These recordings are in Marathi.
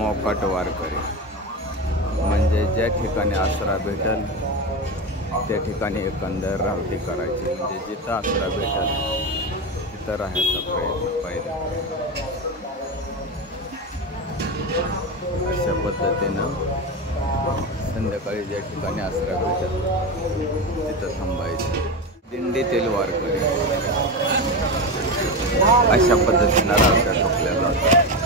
मोकाट वारकरी, म्हणजे ज्या ठिकाणी आसरा भेटेल त्या ठिकाणी एकंदर रावटी करायची, म्हणजे जिथं आसरा भेटेल तिथं राहायचा प्रयत्न पाहिजे. अशा पद्धतीनं संध्याकाळी ज्या ठिकाणी आसरा भेटेल तिथं थांबायचं. दिंडीतील वारकरी अशा पद्धतीनं रावट्या ठोकल्या जातात.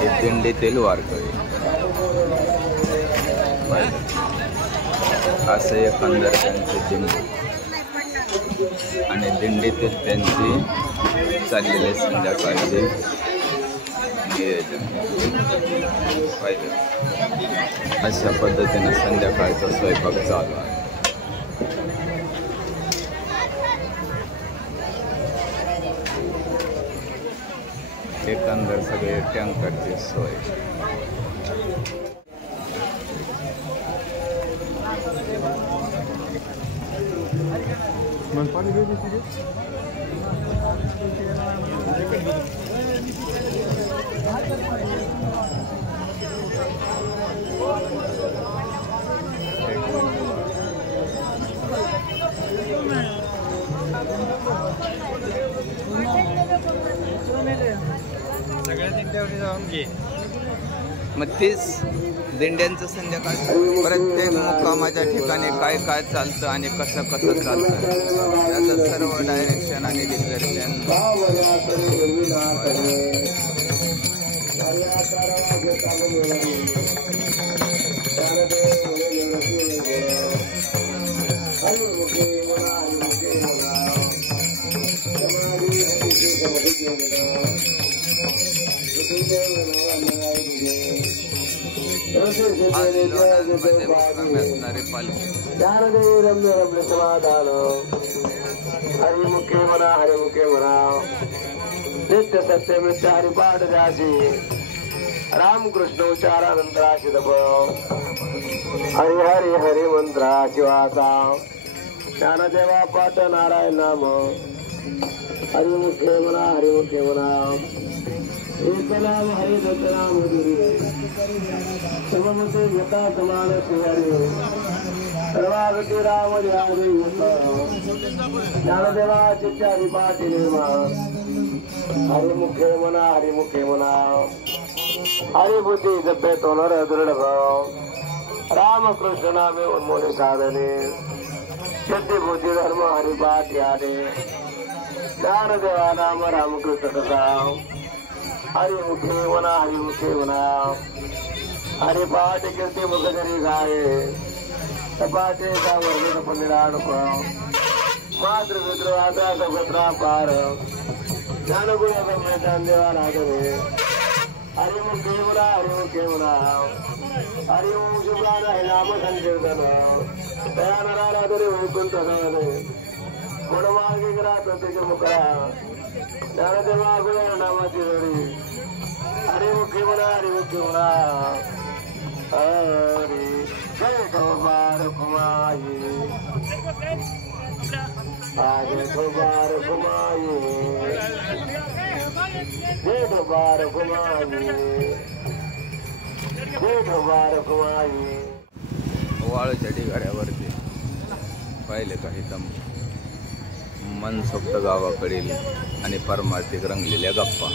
हे दिंडीतील वारकरी असं एकंदर त्यांची दिंडी आणि दिंडीतील त्यांची चाललेले संध्याकाळचे नियोजन पाहिजे. अशा पद्धतीनं संध्याकाळचा स्वयंपाक चालू आहे. एकंदर सगळे टँकरची सोय. मग तीच दिंड्यांचं संध्याकाळ प्रत्येक मुक्कामाच्या ठिकाणी काय काय चालतं आणि कसं कसं चालतं त्याचं सर्व डायरेक्शन आणि दिग्दर्शन असणारे पालखी. हरिमुखे म्हणा हरिमुखे म्हणा नित्य सत्य मित्य हरिपाठ द्यासी रामकृष्ण उच्चारानंतराशी दब हरि हरि हरि मंत्रा शिवाचा ज्ञानदेवा पाठ नारायण नाम हरिमुखे म्हणा हरिमुखे म्हणा एक नाम हरि दत्तनाम सममते यथा समान श्रीहरी सर्वागती राम ध्यान ज्ञानदेवा चित्यादि पाठी निर्मा हरिमुखे म्हणा हरिमुखे म्हणा हरिबुद्धी जपे तोनर दृढ भाव रामकृष्ण नामे उन्मोले साधने सिद्धी बुद्धी धर्म हरिपाठ याने ज्ञानदेवा नाम रामकृष्ण कथा हरिमुखे म्हणा हरिमुखे म्हणा हरिपाठ कीर्ती मुखजरी गाये सपाटे का वर्णित पुण्यराण मातृपितृ आता सगोत्रा पार ज्ञानगुण गम्य ज्ञानदेवा राघवे हरिमुखे म्हणा हरिमुखे म्हणा हरि ओम शुभ्रान हे नाम संकीर्तन तया नराधरे वैकुंठ गुणमार्गी करा प्रत्यक्ष मुखरा ज्ञानदेवा गुण नामाची जोडी हरिमुखे म्हणा हरिमुखे म्हणा हरि जय गोबार कुमाई आज गोबार कुमाई जय गोबार कुमाई जय गोबार कुमाई. वाळूच्या ढिगाऱ्यावरती पाहिले काही दम मनसोक्त गावाकडील आणि परमार्थिक रंगलेल्या गप्पा.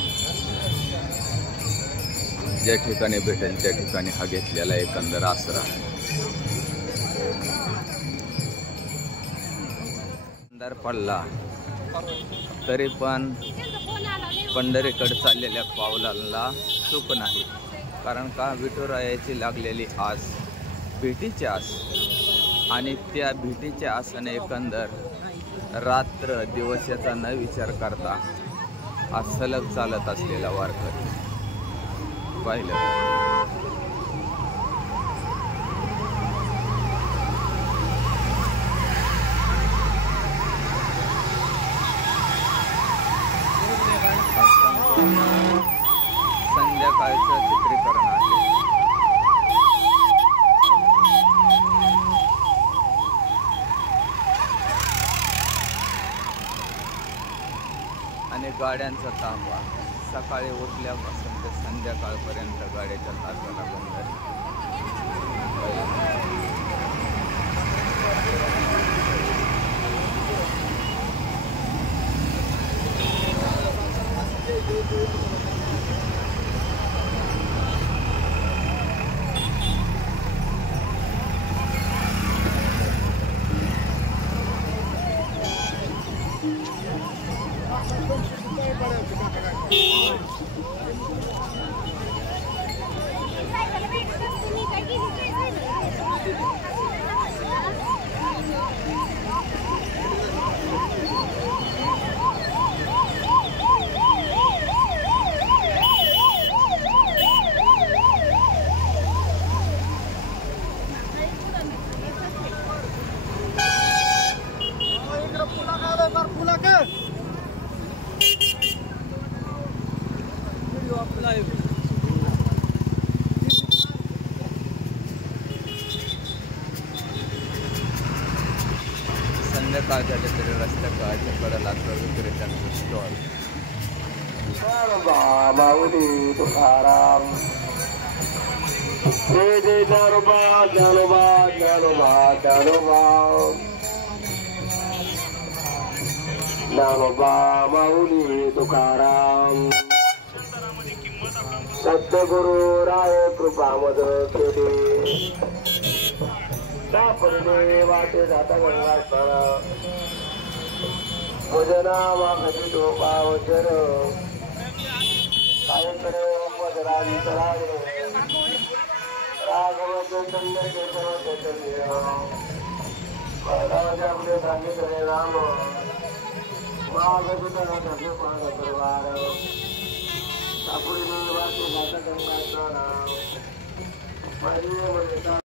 ज्या ठिकाणी भेटेल त्या ठिकाणी हा घेतलेला एकंदर आसरा. अंधार पडला तरी पण पंढरीकडे चाललेल्या पावलाला चूक नाही. कारण का विठुरायाची लागलेली आस भेटीची आस आणि त्या भेटीच्या आसाने एकंदर रात्र दिवस याचा न विचार करता आज सलग चालत असलेला वारकरी पाहिलं. संध्याकाळचं चित्रीकरण आहे. आणि गाड्यांचा ताफा सकाळी उठल्यापासून ते संध्याकाळपर्यंत गाड्याच्या तासाला बंद आहे. संध्याकाळ झाले तरी रस्त्याच्या कडेला विक्रेत्यांचं स्टॉल. माऊली तुकाराम जय जय ज्ञानोबा ज्ञानोबा ज्ञानोबा ज्ञानोबा ज्ञानोबा माऊली तुकाराम सद्गुरु राय कृपामद केले सापडले वाटे जाता गंगास्नान भजना मागती तो पावचर कायकडे पदराजी तरावे राघव चैतन्य केशव चैतन्य आपले सांगितले राम मागत धर्म पाग परिवार सापडले वाटे जाता गंगास्नान